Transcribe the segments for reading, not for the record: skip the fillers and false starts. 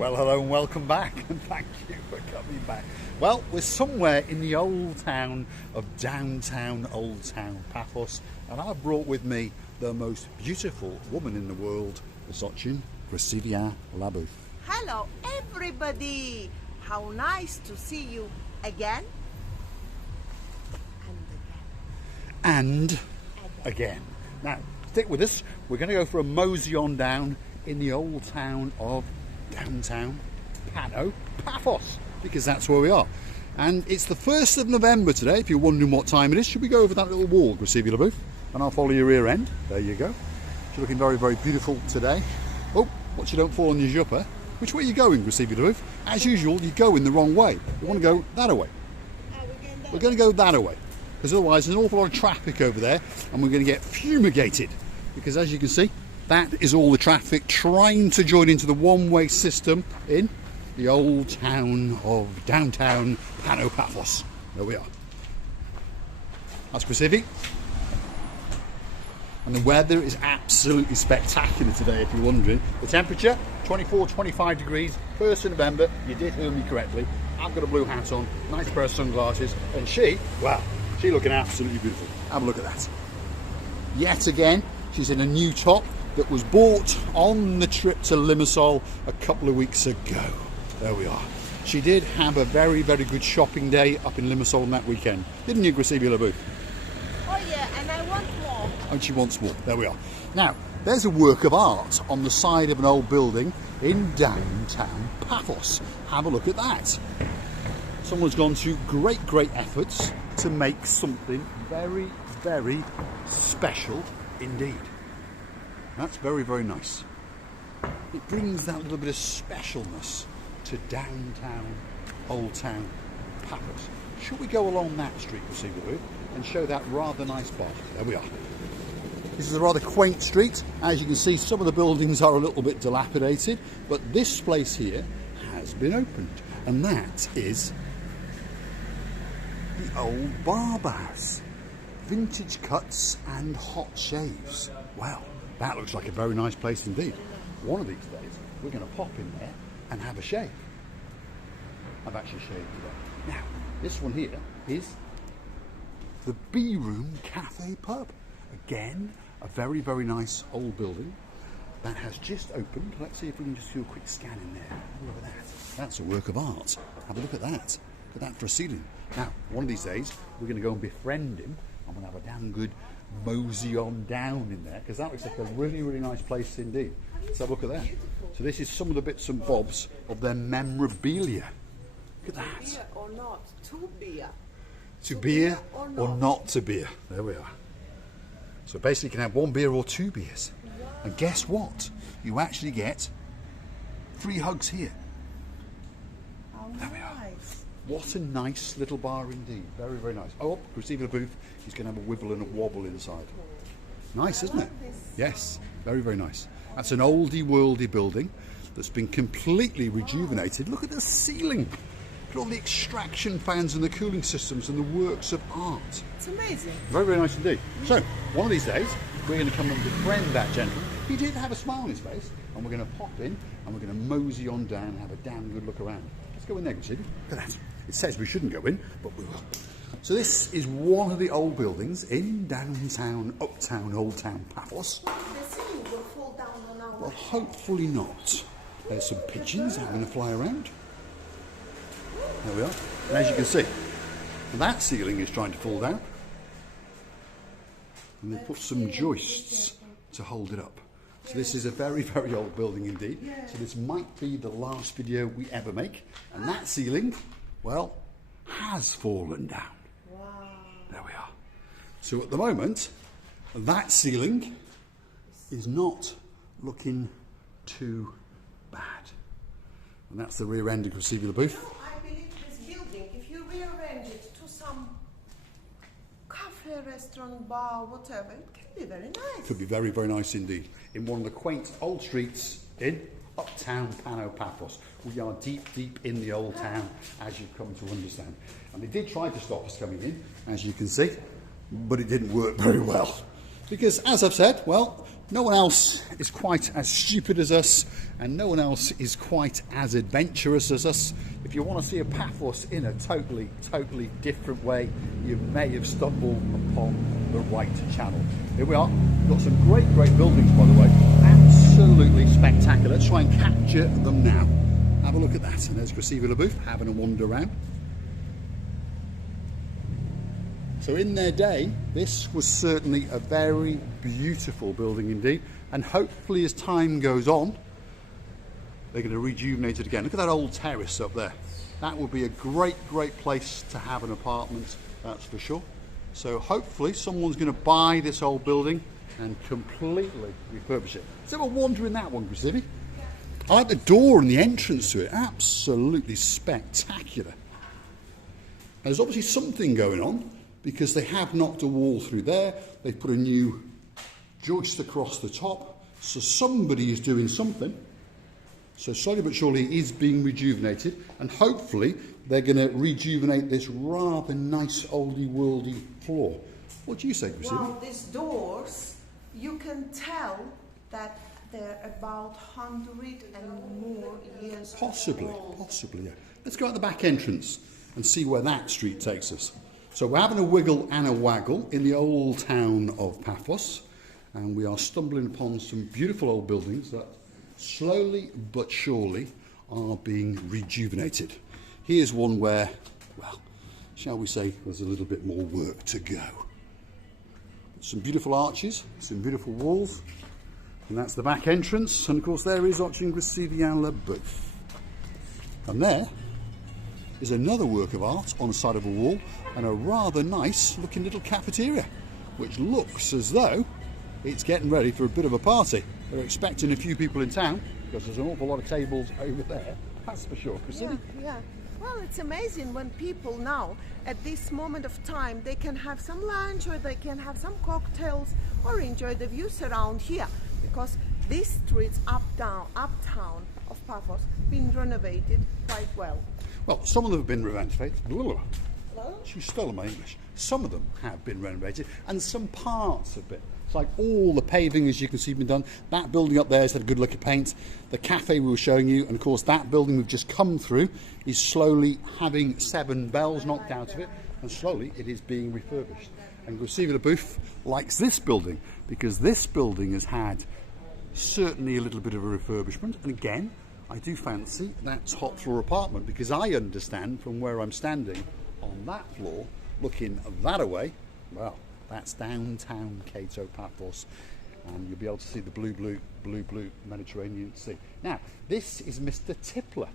Well, hello and welcome back, and thank you for coming back. Well, we're somewhere in the old town of downtown Old Town Paphos, and I've brought with me the most beautiful woman in the world, Sochin Labou. Hello, everybody! How nice to see you again And again. Now, stick with us. We're going to go for a mosey on down in the old town of downtown Paphos, because that's where we are. And it's the 1st of November today, if you're wondering what time it is. Should we go over that little wall, Labou? And I'll follow your rear end. There you go. You're looking very, very beautiful today. Oh, watch you don't fall on your jumper. Which way are you going, Labou? As usual, you go in the wrong way. You want to go that way. We're going to go that way, because otherwise there's an awful lot of traffic over there, and we're going to get fumigated. Because as you can see, that is all the traffic trying to join into the one-way system in the old town of downtown Paphos. There we are. That's Pacific. And the weather is absolutely spectacular today, if you're wondering. The temperature, 24, 25 degrees, 1st of November. You did hear me correctly. I've got a blue hat on, nice pair of sunglasses, and she, well, she's looking absolutely beautiful. Have a look at that. Yet again, she's in a new top that was bought on the trip to Limassol a couple of weeks ago. There we are. She did have a very, very good shopping day up in Limassol on that weekend. Didn't you, Labou? Oh yeah, and I want more. And she wants more. There we are. Now, there's a work of art on the side of an old building in downtown Paphos. Have a look at that. Someone's gone to great, great efforts to make something very, very special indeed. That's very, very nice. It brings that little bit of specialness to downtown Old Town Paphos. Should we go along that street, Labou, and show that rather nice bar? There we are. This is a rather quaint street. As you can see, some of the buildings are a little bit dilapidated, but this place here has been opened, and that is the old barber house. Vintage cuts and hot shaves. Wow, that looks like a very nice place indeed. One of these days, we're going to pop in there and have a shave. I've actually shaved today. Now, this one here is the B Room Cafe Pub. Again, a very, very nice old building that has just opened. Let's see if we can just do a quick scan in there. Have a look at that. That's a work of art. Have a look at that. Look at that for a ceiling. Now, one of these days, we're going to go and befriend him, and we'll have a damn good mosey on down in there, because that looks like a really, really nice place indeed. Let's have a look at that. So this is some of the bits and bobs of their memorabilia. Look at that. Beer or not? To beer. To beer or not to beer. There we are. So basically you can have one beer or two beers. Wow. And guess what? You actually get 3 hugs here. How there we are. nice. What a nice little bar indeed. Very, very nice. Oh, Labou, he's going to have a wibble and a wobble inside. Nice, isn't it? Yes, very, very nice. That's an oldie worldy building that's been completely rejuvenated. Look at the ceiling. Look at all the extraction fans and the cooling systems and the works of art. It's amazing. Very, very nice indeed. So, one of these days, we're going to come and befriend that gentleman. He did have a smile on his face, and we're going to pop in and we're going to mosey on down and have a damn good look around. Let's go in there, Gusidi. Look at that. It says we shouldn't go in, but we will. So this is one of the old buildings in downtown, uptown, Old Town Paphos. The ceiling will fall down on our... Well, hopefully not. There's some pigeons having a fly around. There we are. And as you can see, that ceiling is trying to fall down. And they put some joists to hold it up. So this is a very, very old building indeed. So this might be the last video we ever make. And that ceiling, well, has fallen down. Wow. There we are. So at the moment, that ceiling is not looking too bad. And that's the rear end of Labou. I believe this building, if you rearrange it to some cafe, restaurant, bar, whatever, it can be very nice. Could be very, very nice indeed. In one of the quaint old streets in uptown Paphos. We are deep, deep in the old town, as you've come to understand. And they did try to stop us coming in, as you can see, but it didn't work very well. Because, as I've said, well, no one else is quite as stupid as us, and no one else is quite as adventurous as us. If you want to see a Paphos in a totally different way, you may have stumbled upon the right channel. Here we are. Got some great buildings, by the way. Absolutely spectacular. Let's try and capture them now. Have a look at that. And there's Grisivy LaBouffe having a wander around. So in their day, this was certainly a very beautiful building indeed. And hopefully as time goes on, they're going to rejuvenate it again. Look at that old terrace up there. That would be a great place to have an apartment, that's for sure. So hopefully someone's going to buy this old building and completely refurbish it. Is there a wander in that one, Grisivy? I like the door and the entrance to it. Absolutely spectacular. Now, there's obviously something going on, because they have knocked a wall through there. They've put a new joist across the top. So somebody is doing something. So slowly but surely it is being rejuvenated. And hopefully they're going to rejuvenate this rather nice oldie-worldy floor. What do you say, Grisivy? Well, these doors, you can tell that they're about 100 and more years old. Possibly, yeah. Let's go out the back entrance and see where that street takes us. So we're having a wiggle and a waggle in the old town of Paphos, and we are stumbling upon some beautiful old buildings that slowly but surely are being rejuvenated. Here's one where, well, shall we say, there's a little bit more work to go. Some beautiful arches, some beautiful walls, and that's the back entrance. And of course there is Grisivy LaBouffe. And there is another work of art on the side of a wall, and a rather nice looking little cafeteria, which looks as though it's getting ready for a bit of a party. They're expecting a few people in town, because there's an awful lot of tables over there, that's for sure. Yeah. Well, it's amazing when people now, at this moment of time, they can have some lunch, or they can have some cocktails, or enjoy the views around here, because these streets uptown of Paphos been renovated quite well. Well, some of them have been renovated. She stole my English. Some of them have been renovated, and some parts have been. It's like all the paving, as you can see, been done. That building up there has had a good look of paint. The cafe we were showing you, and of course that building we've just come through, is slowly having 7 bells knocked out of it, and slowly it is being refurbished. And Grisivy LaBouffe likes this building, because this building has had certainly a little bit of a refurbishment. And again, I do fancy that top floor apartment, because I understand from where I'm standing on that floor, looking that away, well, that's downtown Cato Paphos, and you'll be able to see the blue Mediterranean Sea. Now, this is Mr. Tippler.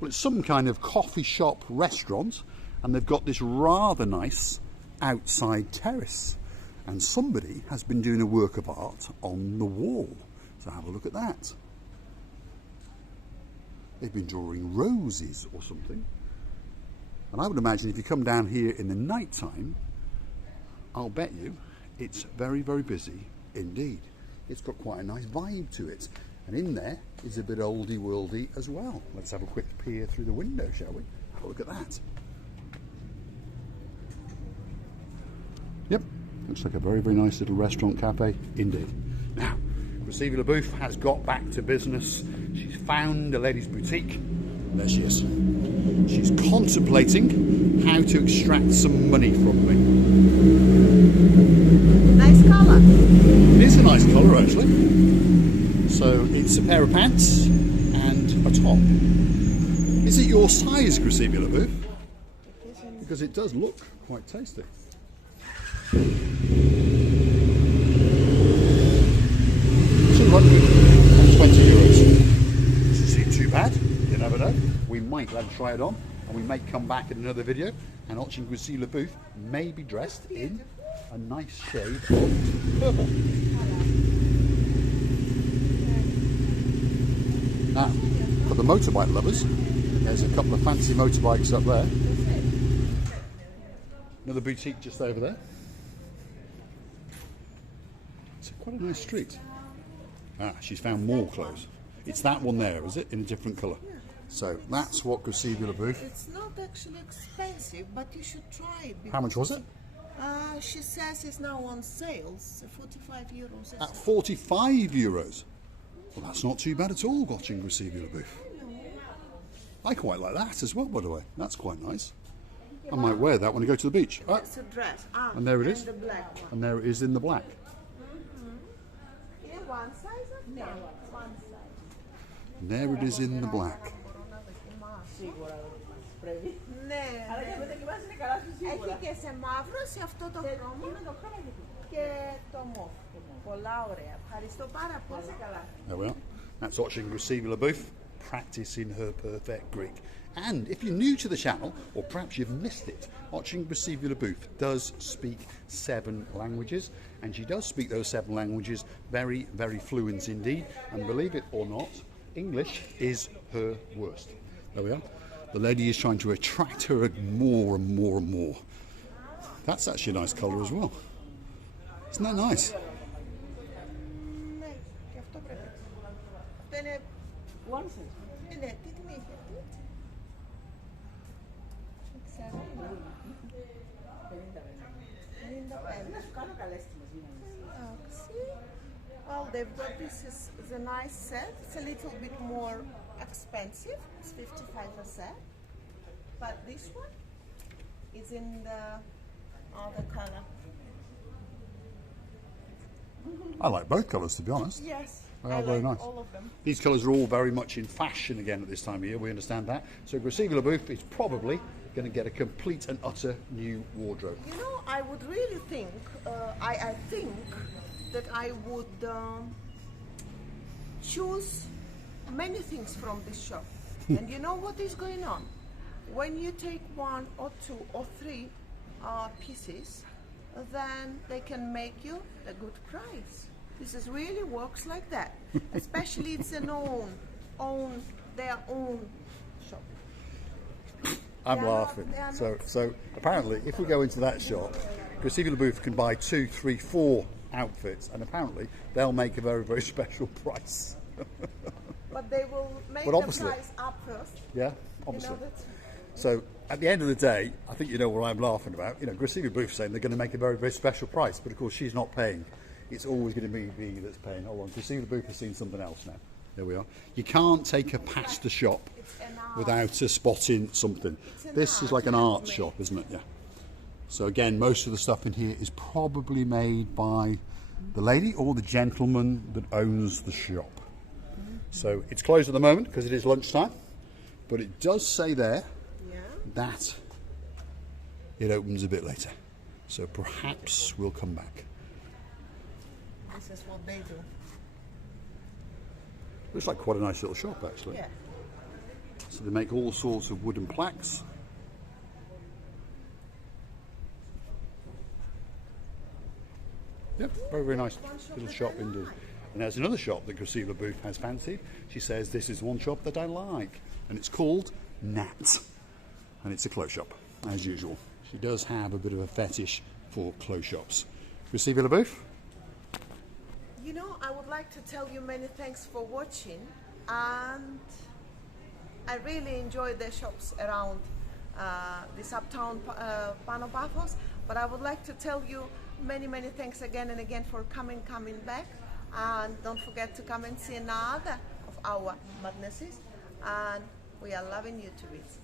Well, it's some kind of coffee shop restaurant, and they've got this rather nice outside terrace, and somebody has been doing a work of art on the wall. So have a look at that. They've been drawing roses or something. And I would imagine if you come down here in the night time, I'll bet you it's very busy indeed. It's got quite a nice vibe to it. And in there is a bit oldie worldy as well. Let's have a quick peer through the window, shall we? Have a look at that. Yep, looks like a very nice little restaurant cafe indeed. Now, Grisivy LaBouffe has got back to business. She's found a ladies' boutique. There she is. She's contemplating how to extract some money from me. Nice colour. It is a nice colour actually. So it's a pair of pants and a top. Is it your size, Grisivy LaBouffe? Because it does look quite tasty. 220 euros. Doesn't seem too bad. You never know. We might let her try it on, and we may come back in another video and Grisivy LaBouffe may be dressed in a nice shade of purple. Now, for the motorbike lovers, there's a couple of fancy motorbikes up there. Another boutique just over there. It's quite a nice street. Ah, she's found more clothes. It's that one there, is it? In a different colour. So that's what Grisivy LaBouffe. It's not actually expensive, but you should try it. How much was it? She says it's now on sale, so 45 euros. At 45 euros. Well, that's not too bad at all, watching Receiver Booth. I quite like that as well, by the way. That's quite nice. I might wear that when I go to the beach. Ah, It's a dress. and there it is. And the black one. And there it is in the black. Yeah, one size of that. One size. And there it is in the black. Ναι, έχει και σε μαύρο, σε αυτό το χρώμα και το μοβ. Πολλά ωραία. Ευχαριστώ πάρα πολύ. There we are. That's watching Receiver Booth practicing her perfect Greek. And if you're new to the channel, or perhaps you've missed it, watching Receiver Booth does speak 7 languages, and she does speak those 7 languages very, very fluent indeed. And believe it or not, English is her worst. There we are. The lady is trying to attract her more and more and more. That's actually a nice colour as well. Isn't that nice? Ναι, και αυτό πρέπει. Αυτό είναι... Ναι, τι τιμή έχει αυτή? Δεν ξέρω. 55. Well, they've got this is a nice set. It's a little bit more expensive. It's 55 a set. But this one is in the other color. I like both colours, to be honest. Yes, They I are very like nice. all of them. These colours are all very much in fashion again at this time of year, we understand that. So Receiver Booth is probably going to get a complete and utter new wardrobe. You know, I would really think, I think that I would choose many things from this shop. And you know what is going on? When you take 1 or 2 or 3 pieces, then they can make you a good price. This is really works like that. Especially it's an their own shop. I'm They are laughing. not- they are So apparently, if we go into that shop, Receiver Booth can buy 2, 3, 4 outfits, and apparently they'll make a very, very special price. But they will make But the obviously- price up first. Yeah, You obviously. know, that's, So at the end of the day, I think you know what I'm laughing about. You know, Receiver Booth saying they're going to make a very, very special price, but of course she's not paying. It's always going to be me that's paying. Hold on, Receiver Booth has seen something else now. There we are. You can't take her past the shop without her spotting something. This is like an art shop, isn't it? Yeah. So again, most of the stuff in here is probably made by the lady or the gentleman that owns the shop. So it's closed at the moment because it is lunchtime, but it does say there yeah. that it opens a bit later. So perhaps we'll come back. This is what they do. Looks like quite a nice little shop actually. Yeah. So they make all sorts of wooden plaques. Yep, very, very nice little shop indeed. And there's another shop that Receiver Booth has fancied. She says this is one shop that I like, and it's called Nat, and it's a clothes shop as usual. She does have a bit of a fetish for clothes shops. Receiver Booth. You know, I would like to tell you many thanks for watching, and I really enjoy the shops around this uptown Paphos. But I would like to tell you many thanks again and again for coming back, and don't forget to come and see another of our madnesses, and we are loving you to bits.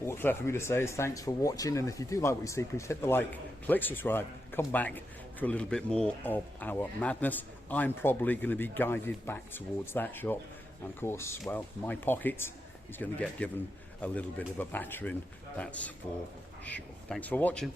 All that's left for me to say is thanks for watching, and if you do like what you see, please hit the like, click subscribe, come back for a little bit more of our madness. I'm probably going to be guided back towards that shop, and of course, well, my pocket is going to get given a little bit of a battering, that's for sure. Thanks for watching.